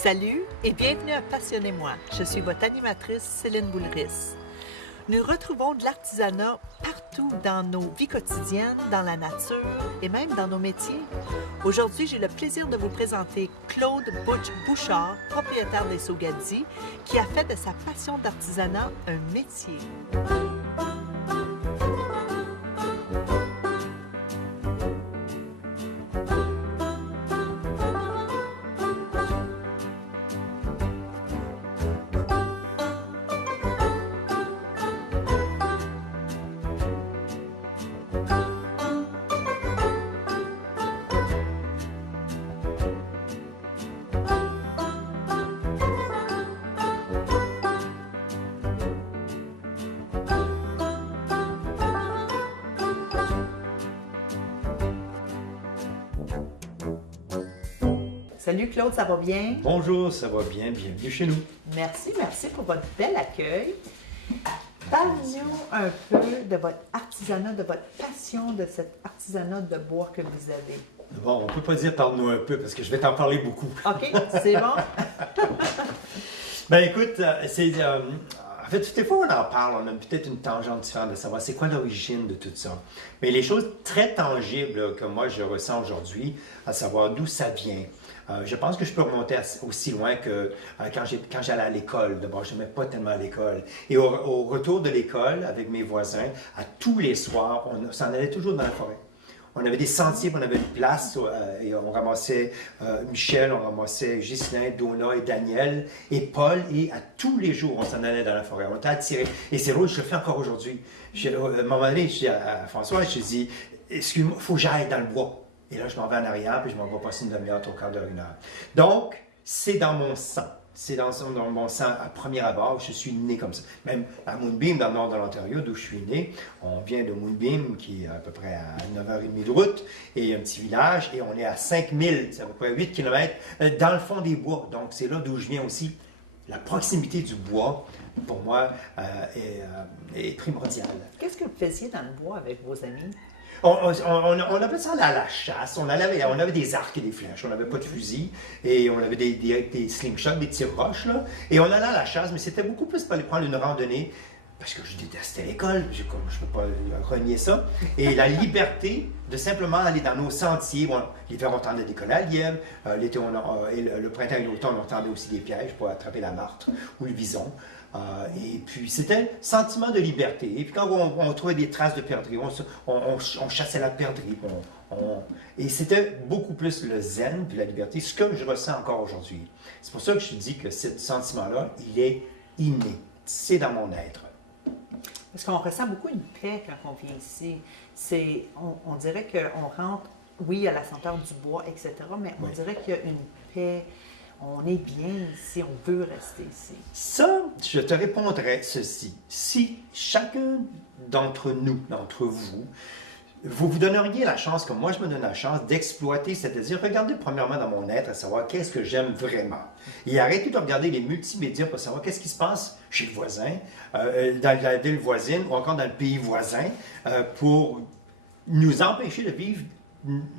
Salut et bienvenue à Passionnez-moi. Je suis votre animatrice Céline Boulris. Nous retrouvons de l'artisanat partout dans nos vies quotidiennes, dans la nature et même dans nos métiers. Aujourd'hui, j'ai le plaisir de vous présenter Claude Bouchard, propriétaire des Sogadis, qui a fait de sa passion d'artisanat un métier. Salut Claude, ça va bien? Bonjour, ça va bien, bienvenue chez nous. Merci pour votre bel accueil. Parlez-nous un peu de votre artisanat, de votre passion de cet artisanat de bois que vous avez. Bon, on ne peut pas dire parle-nous un peu parce que je vais t'en parler beaucoup. OK, c'est bon? Ben écoute, en fait, toutes les fois on en parle, on a peut-être une tangente différente de savoir c'est quoi l'origine de tout ça. Mais les choses très tangibles là, que moi je ressens aujourd'hui, à savoir d'où ça vient. Je pense que je peux remonter aussi loin que quand j'allais à l'école. D'abord, je n'aimais pas tellement l'école. Et au retour de l'école, avec mes voisins, à tous les soirs, on s'en allait toujours dans la forêt. On avait des sentiers, on avait une place, et on ramassait Michel, on ramassait Ghislain, Donna et Daniel, et Paul, et à tous les jours, on s'en allait dans la forêt. On était attirés. Et c'est drôle, je le fais encore aujourd'hui. À un moment donné, je dis à François, je dis, excuse-moi, il faut que j'aille dans le bois. Et là, je m'en vais en arrière, puis je m'en vais passer une demi-heure, trois quarts d'heure, une heure. Donc, c'est dans mon sang. C'est dans mon sang à premier abord. Je suis né comme ça. Même à Moonbeam, dans le nord de l'Ontario, d'où je suis né, on vient de Moonbeam, qui est à peu près à 9h30 de route, et un petit village, et on est à 5000, c'est à peu près 8 km, dans le fond des bois. Donc, c'est là d'où je viens aussi. La proximité du bois, pour moi, est primordiale. Qu'est-ce que vous faisiez dans le bois avec vos amis? On appelait ça la chasse. On avait des arcs et des flèches. On n'avait pas de fusil. Et on avait des slingshots, des tire-roches. Là. Et on allait à la chasse, mais c'était beaucoup plus pour aller prendre une randonnée. Parce que je détestais l'école. Je ne peux pas renier ça. Et la liberté de simplement aller dans nos sentiers. Bon, l'hiver, on tendait des collets à lièvre. L'été, le printemps et l'automne, on tendait aussi des pièges pour attraper la martre ou le bison. Et puis, c'était un sentiment de liberté. Et puis, quand on trouvait des traces de perdrix, on chassait la perdrix. Et c'était beaucoup plus le zen puis la liberté, ce que je ressens encore aujourd'hui. C'est pour ça que je te dis que ce sentiment-là, il est inné. C'est dans mon être. Parce qu'on ressent beaucoup une paix quand on vient ici. On dirait qu'on rentre, oui, à la senteur du bois, etc., mais on dirait qu'il y a une paix. On est bien ici, on veut rester ici. Ça, je te répondrais ceci. Si chacun d'entre nous, d'entre vous, vous donneriez la chance, comme moi je me donne la chance, d'exploiter, c'est-à-dire regarder premièrement dans mon être, à savoir qu'est-ce que j'aime vraiment. Et arrêter de regarder les multimédias pour savoir qu'est-ce qui se passe chez le voisin, dans la ville voisine ou encore dans le pays voisin, pour nous empêcher de vivre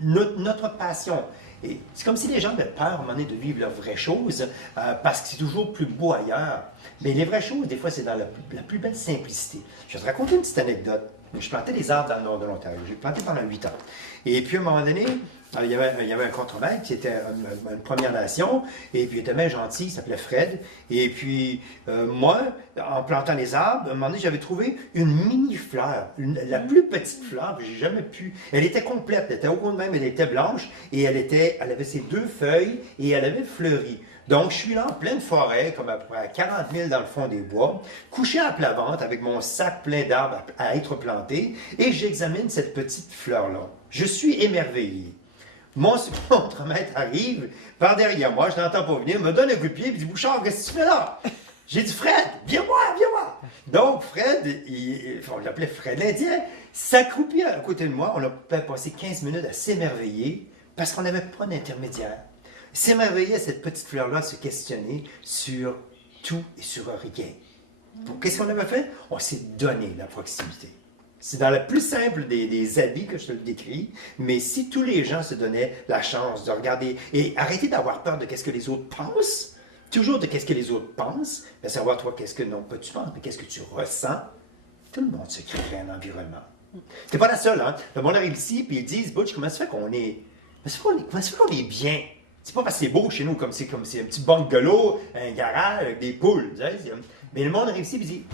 notre passion. Et c'est comme si les gens avaient peur à un moment donné de vivre leurs vraies choses parce que c'est toujours plus beau ailleurs. Mais les vraies choses, des fois, c'est dans la plus belle simplicité. Je vais te raconter une petite anecdote. Je plantais des arbres dans le nord de l'Ontario. J'ai planté pendant 8 ans. Et puis, à un moment donné, il y avait un contremaître qui était une Première Nation, et puis il était bien gentil, il s'appelait Fred. Et puis, moi, en plantant les arbres, à un moment donné, j'avais trouvé une mini-fleur, la plus petite fleur que j'ai jamais pu. Elle était complète, elle était au coin de même, elle était blanche, et elle avait ses 2 feuilles, et elle avait fleuri. Donc, je suis là en pleine forêt, comme à peu près à 40 000 dans le fond des bois, couché à plat ventre avec mon sac plein d'arbres à être plantés, et j'examine cette petite fleur-là. Je suis émerveillé. Mon contremaître arrive par derrière moi, je l'entends pas venir, me donne un coup de pied, et dit « Bouchard, qu'est-ce que tu fais là? » J'ai dit « Fred, viens voir. » Donc, Fred, on l'appelait Fred l'Indien, s'accroupit à côté de moi. On a passé 15 minutes à s'émerveiller parce qu'on n'avait pas d'intermédiaire. S'émerveiller à cette petite fleur-là, se questionner sur tout et sur rien. Donc, qu'est-ce qu'on avait fait? On s'est donné la proximité. C'est dans le plus simple des habits que je te le décris, mais si tous les gens se donnaient la chance de regarder et arrêter d'avoir peur de qu'est-ce que les autres pensent, toujours de qu'est-ce que les autres pensent, mais savoir toi qu'est-ce que non pas tu penses, mais qu'est-ce que tu ressens, tout le monde se créerait un environnement. T'es pas la seule, hein? Le monde arrive ici puis ils disent, Butch, comment ça fait qu'on est, comment ça fait qu'on est bien? C'est pas parce que c'est beau chez nous, comme c'est un petit bungalow, un garage avec des poules. Tu sais, mais le monde arrive ici et dit,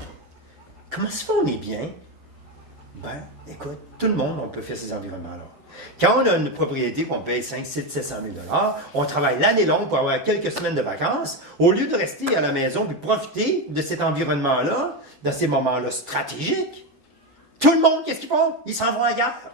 comment ça fait qu'on est bien? Ben, écoute, tout le monde, on peut faire ces environnements-là. Quand on a une propriété qu'on paye 5, 6, 700 000 on travaille l'année longue pour avoir quelques semaines de vacances, au lieu de rester à la maison et profiter de cet environnement-là, dans ces moments-là stratégiques. Tout le monde, qu'est-ce qu'ils font? Ils s'en vont ailleurs.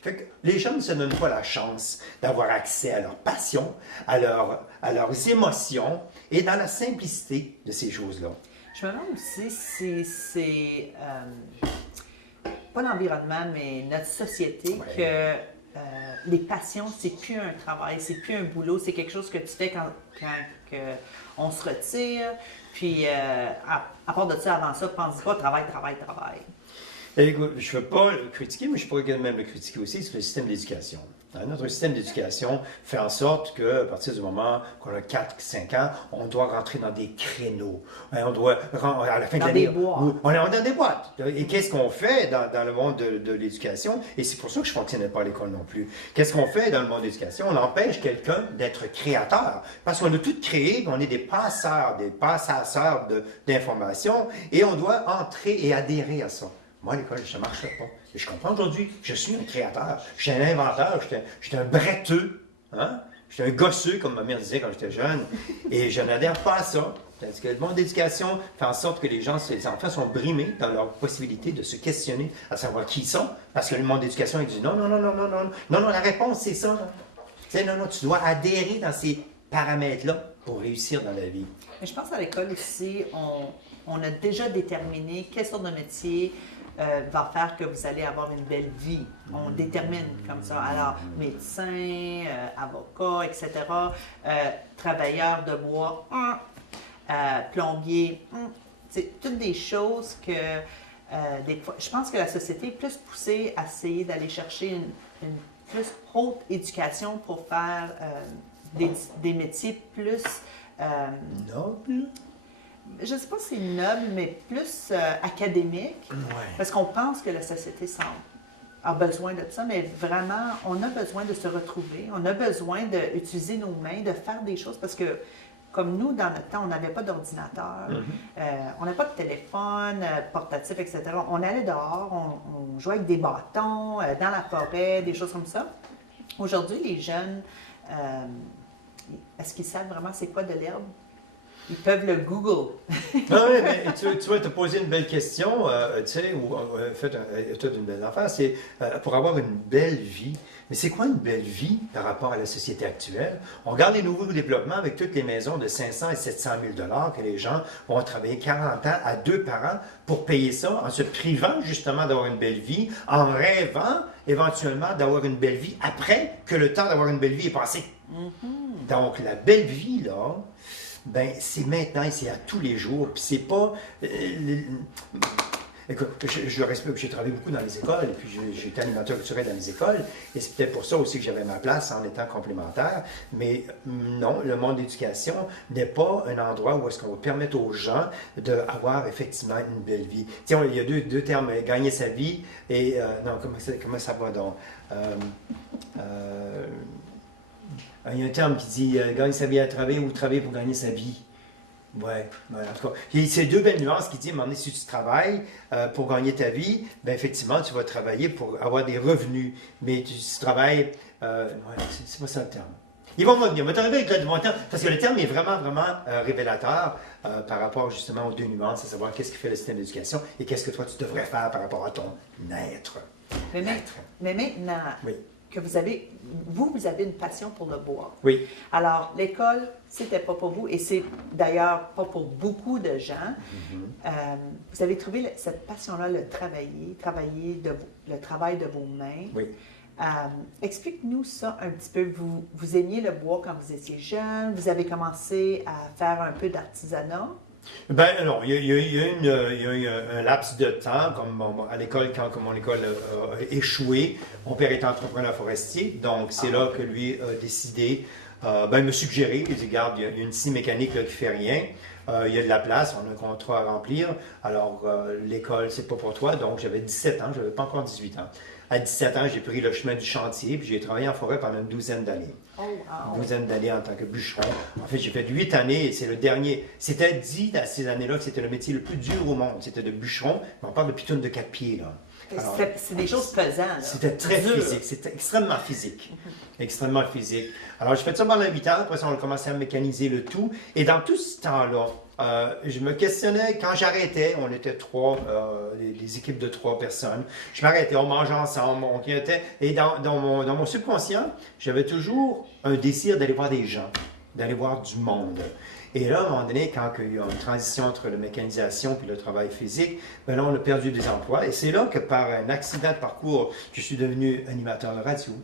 Fait que les gens ne se donnent pas la chance d'avoir accès à leur passion, à leurs émotions et dans la simplicité de ces choses-là. Je me demande aussi si c'est pas l'environnement, mais notre société, que les passions, c'est plus un travail, c'est plus un boulot, c'est quelque chose que tu fais quand on se retire. Puis, à part de ça, avant ça, pense pas travail. Écoute, je ne veux pas le critiquer, mais je pourrais quand même le critiquer aussi, c'est le système d'éducation. Notre système d'éducation fait en sorte qu'à partir du moment qu'on a 4-5 ans, on doit rentrer dans des créneaux. On doit, à la fin de l'année, on est dans des boîtes. Et qu'est-ce qu'on fait dans le monde de l'éducation? Et c'est pour ça que je ne fonctionnais pas à l'école non plus. Qu'est-ce qu'on fait dans le monde de l'éducation? On empêche quelqu'un d'être créateur. Parce qu'on a tout créé, on est des passeurs d'informations, et on doit entrer et adhérer à ça. Moi, à l'école, ça ne marcherait pas. Et je comprends aujourd'hui, je suis un créateur, je suis un inventeur, je suis un bretteux, hein? Je suis un gosseux, comme ma mère disait quand j'étais jeune, et je n'adhère pas à ça. Parce que le monde d'éducation fait en sorte que les enfants sont brimés dans leur possibilité de se questionner, à savoir qui ils sont, parce que le monde d'éducation, il dit non, la réponse, c'est ça. Non, tu dois adhérer dans ces paramètres-là pour réussir dans la vie. Mais je pense à l'école aussi, on a déjà déterminé quelle sorte de métier va faire que vous allez avoir une belle vie. On détermine comme ça. Alors, médecin, avocat, etc., travailleur de bois, plombier, c'est toutes des choses que, des fois, je pense que la société est plus poussée à essayer d'aller chercher une plus haute éducation pour faire des métiers plus... nobles? Je ne sais pas si c'est noble, mais plus académique, parce qu'on pense que la société a besoin de ça, mais vraiment, on a besoin de se retrouver, on a besoin d'utiliser nos mains, de faire des choses, parce que, comme nous, dans notre temps, on n'avait pas d'ordinateur, on n'avait pas de téléphone portatif, etc. On allait dehors, on jouait avec des bâtons, dans la forêt, des choses comme ça. Aujourd'hui, les jeunes, est-ce qu'ils savent vraiment c'est quoi de l'herbe? Ils peuvent le Google. Ah oui, mais tu vas te poser une belle question, tu sais, ou faites toute une belle affaire, c'est pour avoir une belle vie. Mais c'est quoi une belle vie par rapport à la société actuelle? On regarde les nouveaux développements avec toutes les maisons de 500 et 700 000 $ que les gens vont travailler 40 ans à 2 par an pour payer ça, en se privant justement d'avoir une belle vie, en rêvant éventuellement d'avoir une belle vie après que le temps d'avoir une belle vie est passé. Donc, la belle vie, là... Ben, c'est maintenant et c'est à tous les jours. Puis c'est pas... Écoute, je respecte, j'ai travaillé beaucoup dans les écoles, et puis j'ai été animateur culturel dans les écoles, et c'est peut-être pour ça aussi que j'avais ma place en étant complémentaire. Mais non, le monde d'éducation n'est pas un endroit où est-ce qu'on va permettre aux gens d'avoir effectivement une belle vie. Tiens, il y a deux termes, gagner sa vie et... non, comment ça va donc? Il y a un terme qui dit gagner sa vie à travailler ou travailler pour gagner sa vie. Ouais, en tout cas. C'est deux belles nuances qui disent, à un moment donné, si tu travailles pour gagner ta vie, bien effectivement, tu vas travailler pour avoir des revenus. Mais si tu travailles, c'est pas ça le terme. Ils vont venir. On va t'arriver avec le bon terme, parce que le terme est vraiment, vraiment révélateur par rapport justement aux deux nuances, à savoir qu'est-ce qui fait le système d'éducation et qu'est-ce que toi tu devrais faire par rapport à ton être. Mais maintenant, oui. Que vous avez une passion pour le bois. Oui. Alors, l'école, c'était pas pour vous, et c'est d'ailleurs pas pour beaucoup de gens. Vous avez trouvé cette passion-là, le travail de vos mains. Oui. Explique-nous ça un petit peu. Vous aimiez le bois quand vous étiez jeune, vous avez commencé à faire un peu d'artisanat. Ben non, il y a eu un laps de temps, comme à l'école, quand mon école a échoué, mon père était entrepreneur forestier, donc c'est là que lui a décidé, il me suggérer, il dit, regarde, il y a une scie mécanique là, qui fait rien, il y a de la place, on a un contrat à remplir, alors l'école, c'est pas pour toi, donc j'avais 17 ans, je n'avais pas encore 18 ans. À 17 ans, j'ai pris le chemin du chantier, puis j'ai travaillé en forêt pendant une douzaine d'années. Oh, wow. Une douzaine d'années en tant que bûcheron. En fait, j'ai fait 8 années et c'est le dernier. C'était dit à ces années-là que c'était le métier le plus dur au monde. C'était de bûcheron, mais on parle de pitounes de 4 pieds, là. Alors, C'est des choses pesantes. c'était très physique, c'était extrêmement physique. Extrêmement physique. Alors, j'ai fait ça pendant 8 ans, après ça, on a commencé à mécaniser le tout. Et dans tout ce temps-là, je me questionnais, quand j'arrêtais, on était trois, les équipes de 3 personnes, je m'arrêtais, on mangeait ensemble, on était, et dans mon subconscient, j'avais toujours un désir d'aller voir des gens, d'aller voir du monde. Et là, à un moment donné, quand il y a une transition entre la mécanisation et le travail physique, ben là, on a perdu des emplois. Et c'est là que par un accident de parcours, je suis devenu animateur de radio.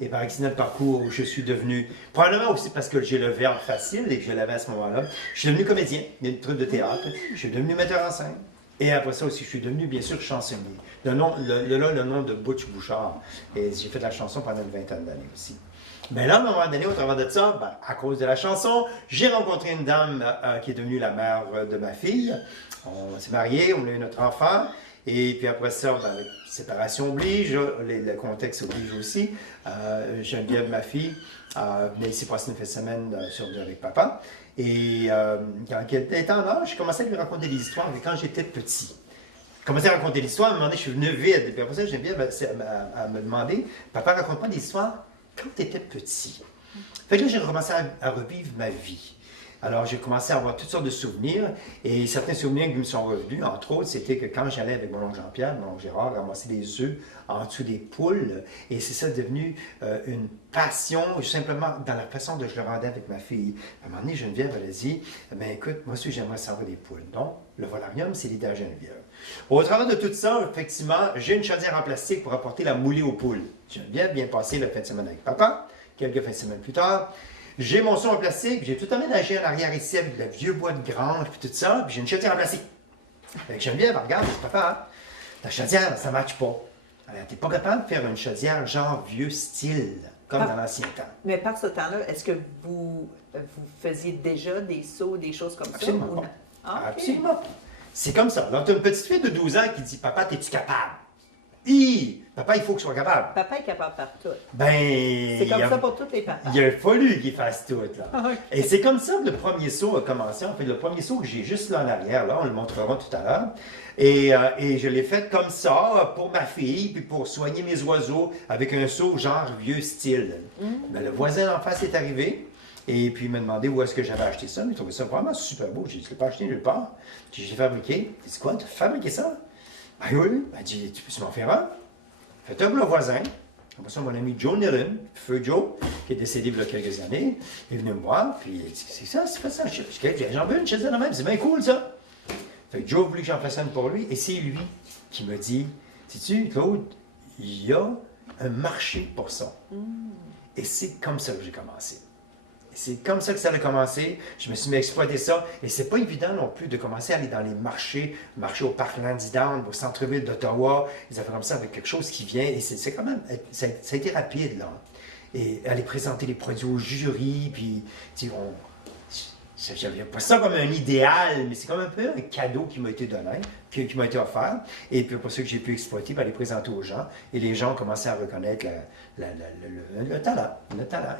Et par accident de parcours, je suis devenu, probablement aussi parce que j'ai le verbe facile et que je l'avais à ce moment-là, je suis devenu comédien, une troupe de théâtre, je suis devenu metteur en scène. Et après ça aussi, je suis devenu, bien sûr, chansonnier. Le nom de Butch Bouchard. Et j'ai fait de la chanson pendant une vingtaine d'années aussi. Mais là, à un moment donné, au travers de ça, à cause de la chanson, j'ai rencontré une dame qui est devenue la mère de ma fille. On s'est mariés, on a eu notre enfant. Et puis après ça, séparation oblige, le contexte oblige aussi. Geneviève, ma fille, venait ici passer une fin de semaine avec papa. Et quand elle était en âge, j'ai commencé à lui raconter des histoires quand j'étais petit. J'ai commencé à raconter l'histoire, à un moment donné, je suis venu vide. Et puis après ça, Geneviève à me demander, papa, raconte-moi des histoires quand tu étais petit. Fait que là, j'ai recommencé à revivre ma vie. Alors, j'ai commencé à avoir toutes sortes de souvenirs. Et certains souvenirs qui me sont revenus, entre autres, c'était que quand j'allais avec mon oncle Jean-Pierre, mon oncle Gérard, ramasser des œufs en dessous des poules. Et c'est ça devenu une passion, simplement dans la façon dont je le rendais avec ma fille. À un moment donné, Geneviève, elle a dit, ben écoute, moi aussi, j'aimerais savoir des poules. Donc, le volarium, c'est l'idée à Geneviève. Au travers de tout ça, effectivement, j'ai une chaudière en plastique pour apporter la moulée aux poules. Geneviève bien passé la fin de semaine avec papa. Quelques fins de semaine plus tard, j'ai mon seau en plastique, j'ai tout aménagé en arrière ici avec le vieux bois de grange, puis tout ça, puis j'ai une chaudière en plastique. Fait que Geneviève, regarde, c'est papa, ta chaudière, ça ne matche pas. Alors, t'es pas capable de faire une chaudière genre vieux style, comme dans l'ancien temps. Mais par ce temps-là, est-ce que vous faisiez déjà des seaux, des choses comme Absolument ça? pas. Ah, okay. Absolument pas. C'est comme ça. Alors, tu as une petite fille de 12 ans qui dit, papa, es-tu capable? Papa, il faut que je sois capable. Papa est capable de faire tout. C'est comme ça pour tous les papas. Il a fallu qu'il fasse tout, là. Okay. Et c'est comme ça que le premier saut a commencé. En fait, le premier saut que j'ai juste là en arrière, là, on le montrera tout à l'heure. Et je l'ai fait comme ça pour ma fille, puis pour soigner mes oiseaux avec un saut genre vieux style. Ben, le voisin en face est arrivé. Et puis il m'a demandé où est-ce que j'avais acheté ça. Mais il trouvait ça vraiment super beau. J'ai dit, je ne l'ai pas acheté nulle part. J'ai fabriqué. Il dit, quoi, tu as fabriqué ça? Ben oui. Il dit, tu peux m'en faire un? Fait un le voisin. Après ça, mon ami Joe Nillen, Feu Joe, qui est décédé il y a quelques années, est venu me voir. Puis il dit, c'est ça, c'est fait ça. J'en veux une chaise de même. C'est bien cool, ça. Fait que Joe voulait que j'en fasse une pour lui. Et c'est lui qui me dit, sais-tu, Claude, il y a un marché pour ça. Et c'est comme ça que j'ai commencé. C'est comme ça que ça a commencé. Je me suis mis à exploiter ça. Et c'est pas évident non plus de commencer à aller dans les marchés au parc Lansdowne, au centre-ville d'Ottawa. Ils avaient comme ça avec quelque chose qui vient. Et c'est quand même, ça a été rapide, là. Et aller présenter les produits au jury, puis, tu sais, j'avais pas ça comme un idéal, mais c'est comme un peu un cadeau qui m'a été donné, qui m'a été offert. Et puis, pour ça que j'ai pu exploiter, puis aller présenter aux gens. Et les gens ont commencé à reconnaître le talent.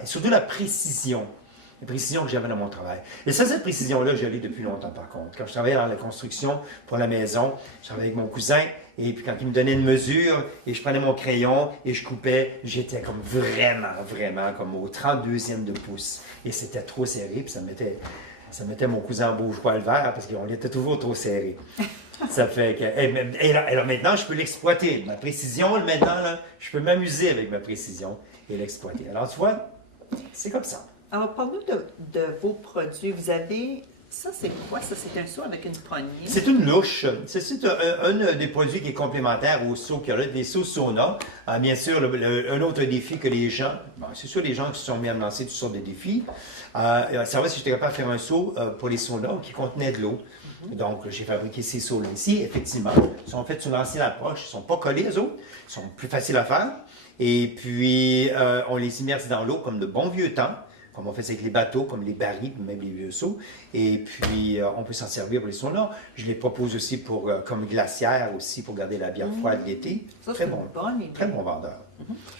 Et surtout la précision. La précision que j'avais dans mon travail. Et ça, cette précision-là, je l'ai depuis longtemps, par contre. Quand je travaillais dans la construction pour la maison, je travaillais avec mon cousin, et puis quand il me donnait une mesure, et je prenais mon crayon, et je coupais, j'étais comme vraiment comme au 32e de pouce. Et c'était trop serré, puis ça mettait mon cousin en beau poil vert, parce qu'on était toujours trop serré. Ça fait que... Et là, maintenant, je peux l'exploiter. Ma précision, maintenant, là, je peux m'amuser avec ma précision et l'exploiter. Alors, tu vois, c'est comme ça. Alors, parle-nous de vos produits. Vous avez Ça, c'est quoi? Ça, c'est un seau avec une poignée. C'est une louche. C'est un des produits qui est complémentaire au seau qu'il y a là, des seaux sauna. Bien sûr, un autre défi que les gens, bon, c'est sûr les gens qui se sont mis à me lancer toutes sortes de défis. Savoir si j'étais capable de faire un seau pour les saunas qui contenait de l'eau. Donc, j'ai fabriqué ces seaux-là ici. Effectivement, ils sont faits sur une ancienne approche. Ils ne sont pas collés, les autres. Ils sont plus faciles à faire. Et puis, on les immerse dans l'eau comme de bons vieux temps, comme on fait avec les bateaux, comme les barils, même les vieux seaux. Et puis, on peut s'en servir pour les saunas. Je les propose aussi pour, comme glacière aussi, pour garder la bière froide l'été. Ça, Très c'est bon. Très bon vendeur.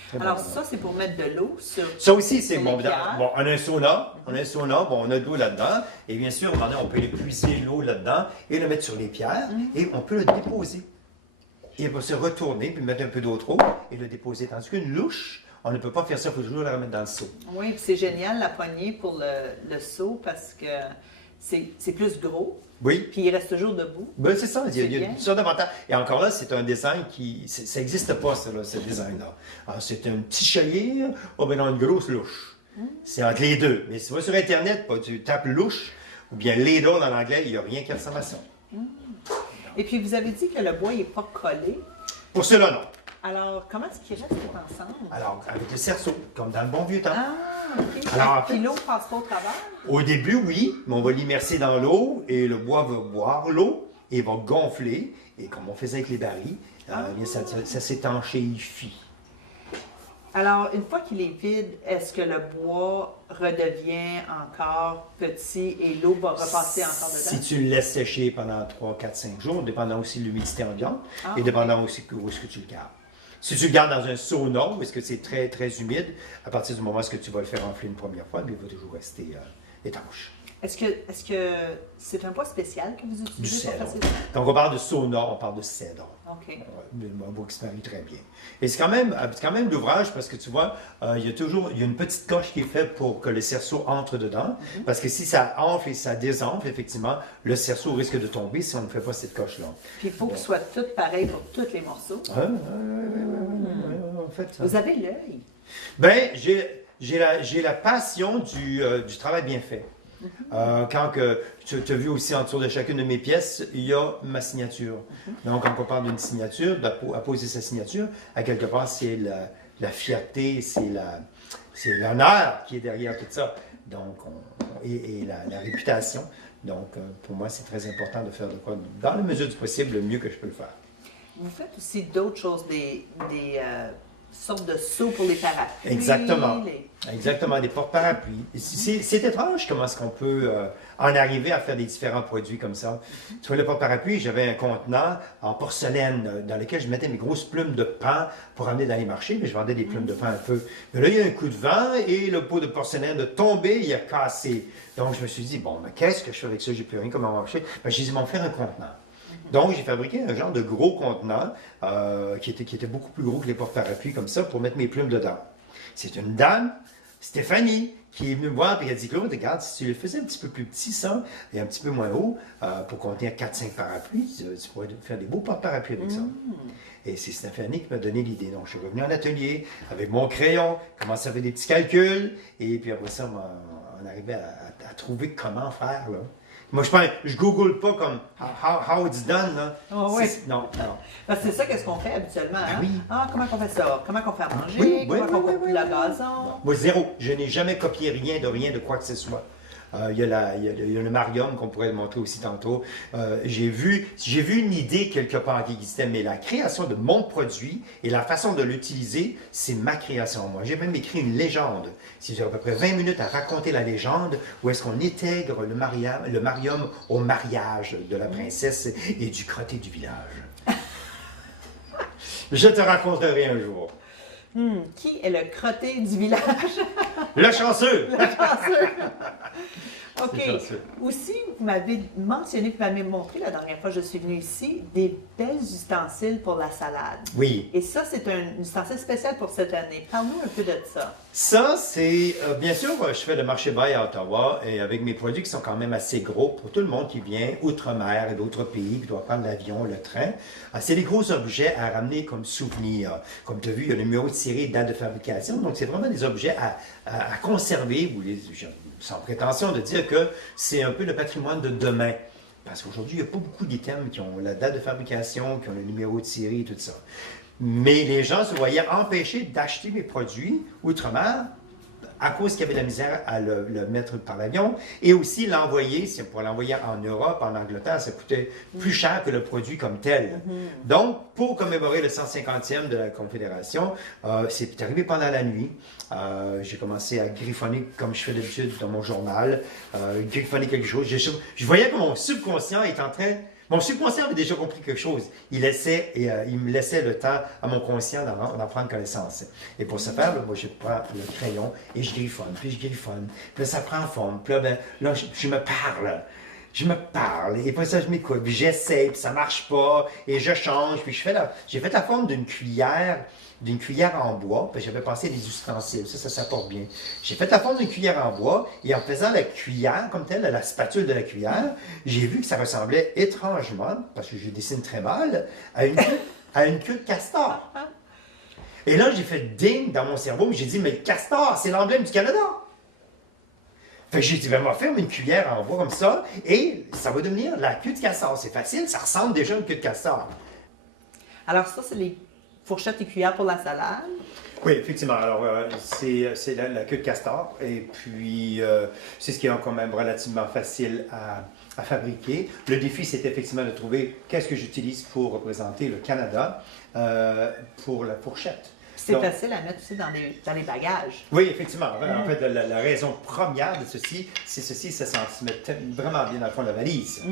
Très bon Alors, vendeur. ça, c'est pour mettre de l'eau sur. Ça aussi, c'est sur bon. les pierres. Bon, on a un sauna, bon, on a de l'eau là-dedans. Et bien sûr, maintenant, on peut épuiser l'eau là-dedans et le mettre sur les pierres et on peut le déposer. Et il va se retourner, puis mettre un peu d'eau trop et le déposer. Tandis qu'une louche, on ne peut pas faire ça, il faut toujours la remettre dans le seau. Oui, puis c'est génial la poignée pour le seau parce que c'est plus gros, Oui. puis il reste toujours debout. Ben, c'est ça, il y a bien. toutes sortes d'avantages. Et encore là, c'est un design qui. Ça n'existe pas, ça, là, ce design-là. Alors, c'est un petit chalier, ben non, une grosse louche. C'est entre les deux. Mais si tu vas sur Internet, tu tapes louche, ou bien ladle en anglais, il n'y a rien qui ressemble à ça. Et puis, vous avez dit que le bois n'est pas collé. Pour cela, non. Alors, comment est-ce qu'ils restent ensemble? Alors, avec le cerceau, comme dans le bon vieux temps. Ah, OK. Alors, en Puis fait- l'eau passe pas au travers? Au début, oui, mais on va l'immerser dans l'eau et le bois va boire l'eau et va gonfler. Et comme on faisait avec les barils, bien, ça s'étanchéifie. Alors, une fois qu'il est vide, est-ce que le bois redevient encore petit et l'eau va repasser encore Si dedans? tu le laisses sécher pendant 3, 4, 5 jours, dépendant aussi de l'humidité ambiante Ah, et dépendant aussi où est-ce que tu le gardes. Si tu le gardes dans un sauna, où est-ce que c'est très, très humide, à partir du moment où est-ce que tu vas le faire enfler une première fois, il va toujours rester étanche. Est-ce que c'est un bois spécial que vous Du utilisez pour cèdre. faire ces... Donc, on parle de sauna, on parle de cèdre. OK. Un bois qui se marie très bien. Et c'est quand même l'ouvrage parce que tu vois, il y a une petite coche qui est faite pour que le cerceau entre dedans. Parce que si ça enfle et ça désenfle, effectivement, le cerceau risque de tomber si on ne fait pas cette coche-là. Puis il faut que ce soit tout pareil pour tous les morceaux. En fait, Vous avez l'œil. ben, j'ai la passion du travail bien fait. Quand que, tu as vu aussi en dessous de chacune de mes pièces, il y a ma signature. Donc, quand on parle d'une signature, à poser sa signature, à quelque part, c'est la fierté, c'est l'honneur qui est derrière tout ça. Donc, et la réputation. Donc, pour moi, c'est très important de faire de quoi, dans la mesure du possible, le mieux que je peux le faire. Vous faites aussi d'autres choses, des sortes de seaux pour les parapluies. Exactement. les- Exactement, des porte-parapluies. C'est étrange comment est-ce qu'on peut en arriver à faire des différents produits comme ça. Tu vois, le porte-parapluie, j'avais un contenant en porcelaine dans lequel je mettais mes grosses plumes de pain pour amener dans les marchés, mais je vendais des plumes de pain un peu. Mais là, il y a eu un coup de vent et le pot de porcelaine a tombé, il a cassé. Donc, je me suis dit, bon, mais qu'est-ce que je fais avec ça? J'ai plus rien comment marcher. Ben, j'ai dit, m'en faire un contenant. Donc, j'ai fabriqué un genre de gros contenant qui était beaucoup plus gros que les porte-parapluies comme ça pour mettre mes plumes dedans. C'est une dame, Stéphanie, qui est venue me voir et elle a dit, Claude, regarde, si tu le faisais un petit peu plus petit, ça, et un petit peu moins haut, pour contenir 4-5 parapluies, tu pourrais faire des beaux porte-parapluies avec ça. Et c'est Stéphanie qui m'a donné l'idée. Donc, je suis revenu en atelier avec mon crayon, commencé à faire des petits calculs, et puis après ça, on arrivait à trouver comment faire, là. Moi, je google pas comme how it's done, là. Oh, oui. Non, non. Parce que c'est ça qu'est-ce qu'on fait habituellement. Hein? oui. Ah, comment on fait ça? Comment on fait à manger? Oui, comment on coupe oui, la oui. gazon? Moi, zéro. Je n'ai jamais copié rien de quoi que ce soit. Il y a le Marium qu'on pourrait le montrer aussi tantôt. J'ai vu une idée quelque part qui existait, mais la création de mon produit et la façon de l'utiliser, c'est ma création. Moi, j'ai même écrit une légende. C'est à peu près 20 minutes à raconter la légende où est-ce qu'on intègre le Marium au mariage de la princesse et du crotté du village. Je te raconterai un jour. Qui est le crotté du village? Le chanceux! OK. C'est chanceux. Aussi, vous m'avez mentionné, vous m'avez montré la dernière fois que je suis venue ici, des belles ustensiles pour la salade. Oui. Et ça, c'est un ustensile spécial pour cette année. Parle-nous un peu de ça. Ça, c'est... bien sûr, je fais le marché bail à Ottawa et avec mes produits qui sont quand même assez gros pour tout le monde qui vient outre-mer et d'autres pays, qui doit prendre l'avion, le train. C'est des gros objets à ramener comme souvenir. Comme tu as vu, il y a le numéro de série et date de fabrication. Donc, c'est vraiment des objets à conserver. sans prétention de dire que c'est un peu le patrimoine de demain. Parce qu'aujourd'hui, il n'y a pas beaucoup d'items qui ont la date de fabrication, qui ont le numéro de série et tout ça. Mais les gens se voyaient empêchés d'acheter mes produits outre-mer à cause qu'il y avait de la misère à le mettre par l'avion et aussi l'envoyer, pour l'envoyer en Europe, en Angleterre, ça coûtait plus cher que le produit comme tel. Donc, pour commémorer le 150e de la Confédération, c'est arrivé pendant la nuit. J'ai commencé à griffonner comme je fais d'habitude dans mon journal, griffonner quelque chose. Je voyais que mon subconscient est en train... Mon subconscient avait déjà compris quelque chose. Il me laissait le temps à mon conscient d'en prendre connaissance. Et pour ce faire, moi, je prends le crayon et je griffonne, puis je griffonne. Puis là, ça prend forme. Puis là, je me parle. Je me parle. Et puis ça, je m'écoute. Puis j'essaie, puis ça marche pas. Et je change. Puis j'ai fait la forme d'une cuillère en bois, puis j'avais pensé à des ustensiles, ça s'apporte bien. J'ai fait la forme d'une cuillère en bois, et en faisant la cuillère comme telle, la spatule de la cuillère, j'ai vu que ça ressemblait étrangement, parce que je dessine très mal, à une queue de castor. Et là, j'ai fait ding dans mon cerveau, j'ai dit, mais le castor, c'est l'emblème du Canada. Fait que j'ai dit, ben, on va faire une cuillère en bois comme ça, et ça va devenir la queue de castor. C'est facile, ça ressemble déjà à une queue de castor. Alors ça, c'est les fourchettes et cuillères pour la salade. Oui, effectivement. Alors, c'est la queue de castor. Et puis, c'est ce qui est quand même relativement facile à fabriquer. Le défi, c'est effectivement de trouver qu'est-ce que j'utilise pour représenter le Canada pour la fourchette. C'est facile à mettre aussi dans les bagages. Oui, effectivement. En fait, la raison première de ceci, ça se met vraiment bien dans le fond de la valise.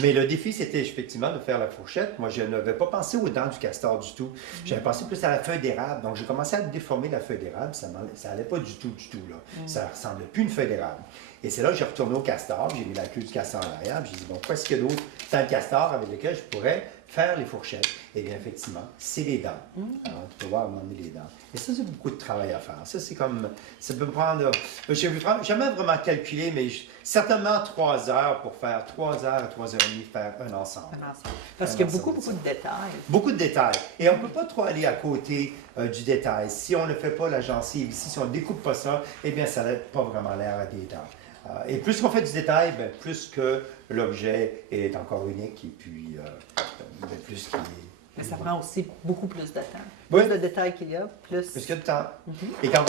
Mais le défi, c'était effectivement de faire la fourchette. Moi, je n'avais pas pensé aux dents du castor du tout. J'avais pensé plus à la feuille d'érable. Donc, j'ai commencé à déformer la feuille d'érable. Ça n'allait pas du tout, là. Ça ne ressemblait plus à une feuille d'érable. Et c'est là que j'ai retourné au castor. J'ai mis la queue du castor en arrière. J'ai dit, bon, qu'est-ce qu'il y a d'autre dans le castor avec lequel je pourrais faire les fourchettes? Eh bien, effectivement, c'est les dents. Alors, tu peux voir m'emmener les dents. Et ça, c'est beaucoup de travail à faire. Ça, c'est comme... Ça peut me prendre... Je n'ai jamais vraiment calculé, mais certainement 3 heures pour faire 3 heures à 3 heures et demie faire un ensemble. Parce qu'il y a beaucoup de détails. Beaucoup de détails. Et on ne peut pas trop aller à côté du détail. Si on ne fait pas la gencive ici, si on ne découpe pas ça, eh bien, ça n'a pas vraiment l'air à des dents. Et plus qu'on fait du détail, bien, plus que l'objet est encore unique et puis plus qu'il est... Mais ça prend aussi beaucoup plus de temps. Oui. Plus de détails qu'il y a, plus de temps. Et quand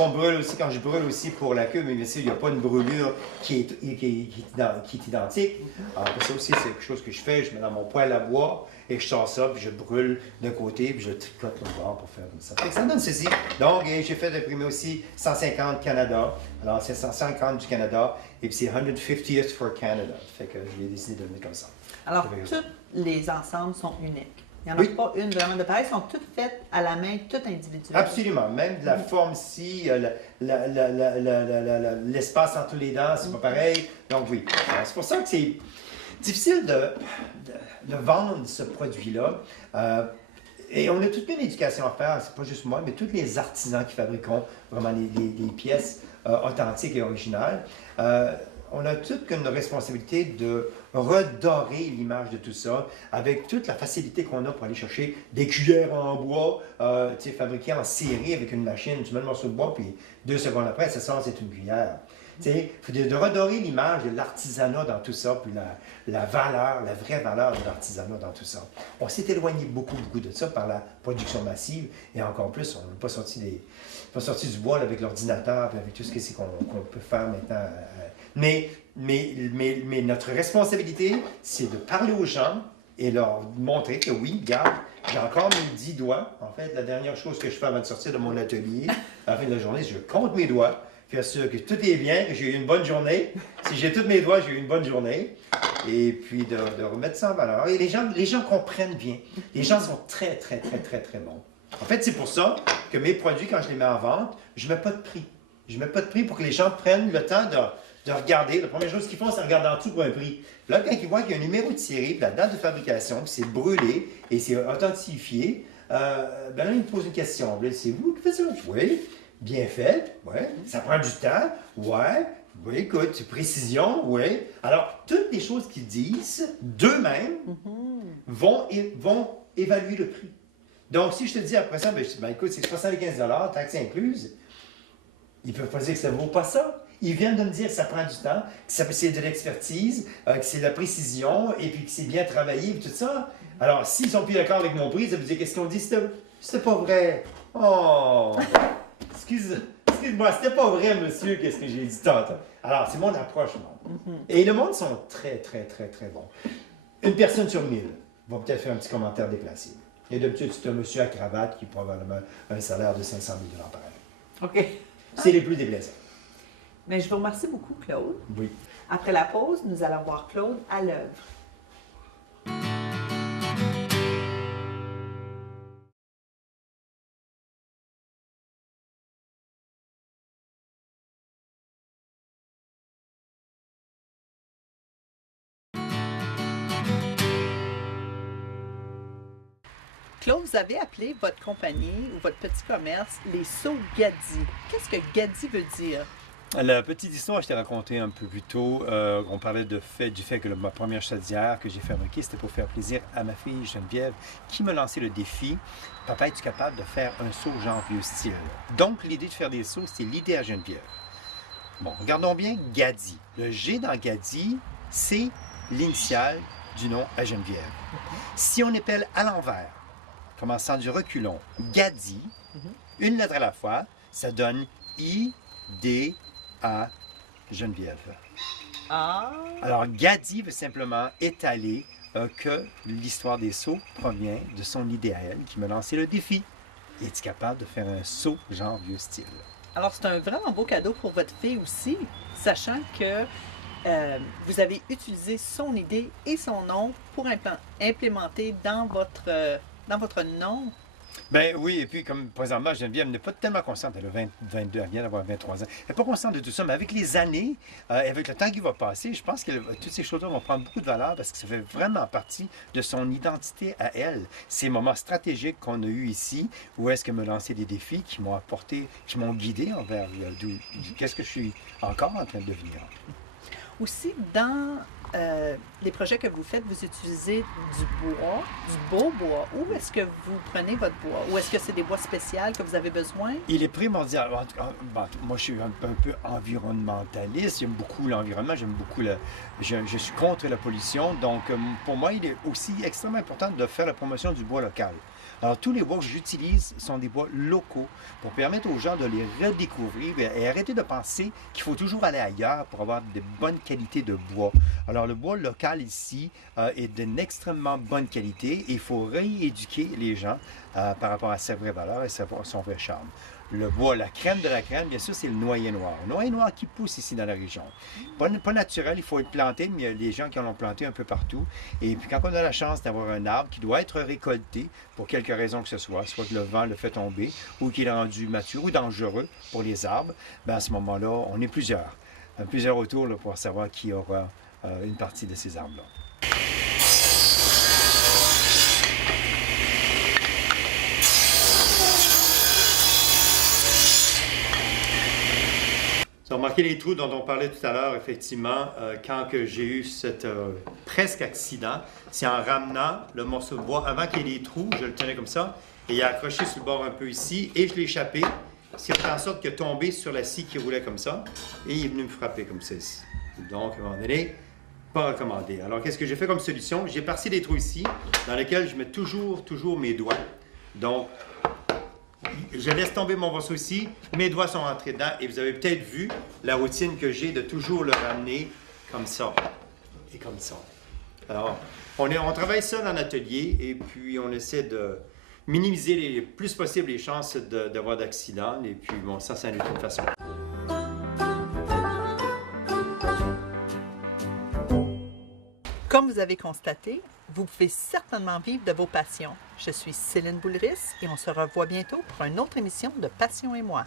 je brûle aussi pour la queue, mais bien sûr, il n'y a pas une brûlure qui est identique. Alors, ça aussi, c'est quelque chose que je fais. Je mets dans mon poêle à bois et je sors ça, puis je brûle d'un côté, puis je tricote l'autre bord pour faire comme ça. Fait que ça donne ceci. Donc, j'ai fait imprimer aussi 150 Canada. Alors, c'est 150 du Canada, et puis c'est 150th for Canada. Fait que j'ai décidé de le mettre comme ça. Alors, tous les ensembles sont uniques. Il n'y en a pas une vraiment de pareille, elles sont toutes faites à la main, toutes individuelles. Absolument. Même de la forme ici, l'espace entre les dents, c'est pas pareil. Donc oui. C'est pour ça que c'est difficile de vendre ce produit-là. Et on a toute une éducation à faire, c'est pas juste moi, mais tous les artisans qui fabriquent vraiment des pièces authentiques et originales. On a toute une responsabilité de redorer l'image de tout ça avec toute la facilité qu'on a pour aller chercher des cuillères en bois fabriquées en série avec une machine. Tu mets le morceau de bois, puis 2 secondes après, ça sort, c'est une cuillère. Il faut de redorer l'image de l'artisanat dans tout ça, puis la vraie valeur de l'artisanat dans tout ça. On s'est éloigné beaucoup de ça par la production massive, et encore plus, on n'est pas sorti du bois là, avec l'ordinateur, puis avec tout ce qu'on peut faire maintenant. Mais notre responsabilité, c'est de parler aux gens et leur montrer que oui, regarde, j'ai encore mes 10 doigts. En fait, la dernière chose que je fais avant de sortir de mon atelier, à la fin de la journée, je compte mes doigts, puis assure que tout est bien, que j'ai eu une bonne journée. Si j'ai tous mes doigts, j'ai eu une bonne journée. Et puis de remettre ça en valeur. Et les gens comprennent bien. Les gens sont très, très, très, très, très bons. En fait, c'est pour ça que mes produits, quand je les mets en vente, je ne mets pas de prix. Je ne mets pas de prix pour que les gens prennent le temps de regarder. La première chose qu'ils font, c'est regarder en dessous pour un prix. Là, quand ils voient qu'il y a un numéro de série, puis la date de fabrication, puis c'est brûlé et c'est authentifié, ben là, ils me posent une question. C'est vous qui faites ça? Oui. Bien fait? Oui. Ça prend du temps? Ouais. Oui, écoute, précision? Oui. Alors, toutes les choses qu'ils disent d'eux-mêmes vont évaluer le prix. Donc, si je te dis après ça, ben écoute, c'est 75 taxes incluses, ils ne peuvent pas dire que ça ne vaut pas ça. Il vient de me dire que ça prend du temps, que c'est de l'expertise, que c'est de la précision, et puis que c'est bien travaillé, et tout ça. Alors, s'ils sont plus d'accord avec mon prix, ça veut dire qu'est-ce qu'on dit? C'était pas vrai. Oh! Excuse-moi, c'était pas vrai, monsieur, qu'est-ce que j'ai dit tantôt. Alors, c'est mon approche, non? Et le monde sont très, très, très, très bons. Une personne sur 1000 va peut-être faire un petit commentaire déplacé. Et d'habitude, c'est un monsieur à cravate qui a probablement un salaire de 500 000 $ par année. OK. C'est les plus déplaisants. Mais je vous remercie beaucoup, Claude. Oui. Après la pause, nous allons voir Claude à l'œuvre. Claude, vous avez appelé votre compagnie ou votre petit commerce les Seaux Gaddi. Qu'est-ce que Gaddi veut dire? La petite histoire, je t'ai raconté un peu plus tôt. On parlait du fait que ma première chaudière que j'ai fabriquée, c'était pour faire plaisir à ma fille Geneviève, qui me lançait le défi. Papa, es-tu capable de faire un seau genre vieux style? Donc, l'idée de faire des seaux, c'est l'idée à Geneviève. Bon, regardons bien Gaddi. Le G dans Gaddi, c'est l'initiale du nom à Geneviève. Si on épelle à l'envers, commençant du reculon, Gaddi, une lettre à la fois, ça donne I, D, A, Geneviève. Ah! Alors, Gaddi veut simplement étaler que l'histoire des seaux provient de son idée à elle, qui me lançait le défi. Es-tu capable de faire un seau genre vieux style? Alors, c'est un vraiment beau cadeau pour votre fille aussi, sachant que vous avez utilisé son idée et son nom pour implémenter dans votre nom. Ben oui, et puis comme présentement, Geneviève n'est pas tellement consciente, elle a 22, elle vient d'avoir 23 ans. Elle n'est pas consciente de tout ça, mais avec les années, avec le temps qui va passer, je pense que toutes ces choses-là vont prendre beaucoup de valeur parce que ça fait vraiment partie de son identité à elle. Ces moments stratégiques qu'on a eus ici, où est-ce qu'elle me lançait des défis qui m'ont apporté, qui m'ont guidé envers qu'est-ce que je suis encore en train de devenir. Aussi, dans les projets que vous faites, vous utilisez du bois, du beau bois. Où est-ce que vous prenez votre bois? Ou est-ce que c'est des bois spéciaux que vous avez besoin? Il est primordial. En tout cas, moi, je suis un peu environnementaliste. J'aime beaucoup l'environnement. Je suis contre la pollution. Donc, pour moi, il est aussi extrêmement important de faire la promotion du bois local. Alors, tous les bois que j'utilise sont des bois locaux pour permettre aux gens de les redécouvrir et arrêter de penser qu'il faut toujours aller ailleurs pour avoir de bonnes qualités de bois. Alors, le bois local ici est d'une extrêmement bonne qualité et il faut rééduquer les gens par rapport à sa vraie valeur et son vrai charme. Le bois, la crème de la crème, bien sûr, c'est le noyer noir. Le noyer noir qui pousse ici dans la région. Pas naturel, il faut être planté, mais il y a des gens qui en ont planté un peu partout. Et puis quand on a la chance d'avoir un arbre qui doit être récolté pour quelque raison que ce soit que le vent le fait tomber, ou qu'il est rendu mature ou dangereux pour les arbres, bien à ce moment-là, on est plusieurs autour là, pour savoir qui aura une partie de ces arbres-là. Remarquez les trous dont on parlait tout à l'heure, effectivement, quand j'ai eu cet presque accident, c'est en ramenant le morceau de bois, avant qu'il y ait des trous, je le tenais comme ça, et il a accroché sur le bord un peu ici, et je l'ai échappé, ce qui a fait en sorte qu'il est tombé sur la scie qui roulait comme ça, et il est venu me frapper comme ça ici. Donc, à un moment donné, pas recommandé. Alors, qu'est-ce que j'ai fait comme solution? J'ai parti des trous ici, dans lesquels je mets toujours mes doigts. Donc, je laisse tomber mon morceau ici, mes doigts sont rentrés dedans et vous avez peut-être vu la routine que j'ai de toujours le ramener comme ça et comme ça. Alors, on travaille ça dans l'atelier et puis on essaie de minimiser le plus possible les chances d'avoir d'accidents et puis bon, ça c'est une autre façon. Comme vous avez constaté, vous pouvez certainement vivre de vos passions. Je suis Céline Boulris et on se revoit bientôt pour une autre émission de Passion et moi.